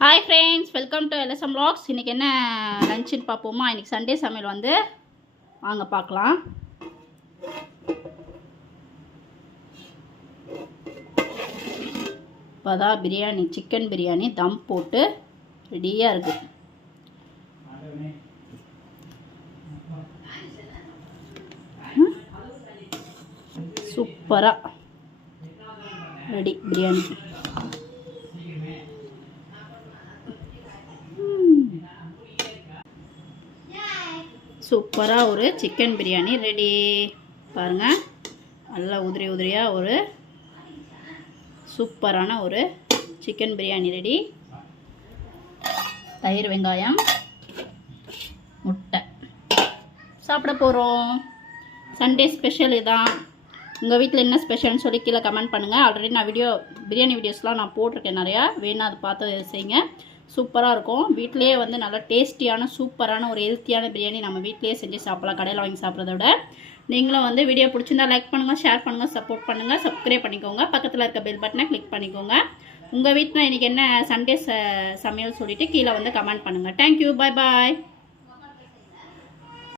Hi friends, welcome to LSM Vlogs. இன்றைக்கி என்ன லஞ்சுன்னு பார்ப்போமா? இன்றைக்கி சண்டே சமையல் வந்து வாங்க பார்க்கலாம். இப்போதான் பிரியாணி, சிக்கன் பிரியாணி தம் போட்டு ரெடியாக இருக்குது. சூப்பராக ரெடி பிரியாணி. சூப்பராக ஒரு சிக்கன் பிரியாணி ரெடி. பாருங்கள், நல்லா உதிரி உதிரியாக ஒரு சூப்பரான ஒரு சிக்கன் பிரியாணி ரெடி. தயிர், வெங்காயம், முட்டை சாப்பிட போகிறோம். சண்டே ஸ்பெஷல் இதான். உங்கள் வீட்டில் என்ன ஸ்பெஷல்னு சொல்லி கீழே கமெண்ட் பண்ணுங்கள். ஆல்ரெடி நான் பிரியாணி வீடியோஸ்லாம் நான் போட்டிருக்கேன் நிறையா. வேணா அதை பார்த்து செய்யுங்க. சூப்பராக இருக்கும். வீட்டிலேயே வந்து நல்லா டேஸ்டியான சூப்பரான ஒரு ஹெல்த்தியான பிரியாணி நம்ம வீட்டிலேயே செஞ்சு சாப்பிடலாம், கடையில் வாங்கி சாப்பிட்றத விட. நீங்களும் வந்து வீடியோ பிடிச்சிருந்தா லைக் பண்ணுங்கள், ஷேர் பண்ணுங்கள், சப்போர்ட் பண்ணுங்கள், சப்ஸ்கிரைப் பண்ணிக்கோங்க. பக்கத்தில் இருக்க பெல் பட்டனை கிளிக் பண்ணிக்கோங்க. உங்கள் வீட்டில் இன்றைக்கி என்ன சண்டே சமையல் சொல்லிவிட்டு கீழே வந்து கமெண்ட் பண்ணுங்கள். தேங்க்யூ, பாய் பாய்.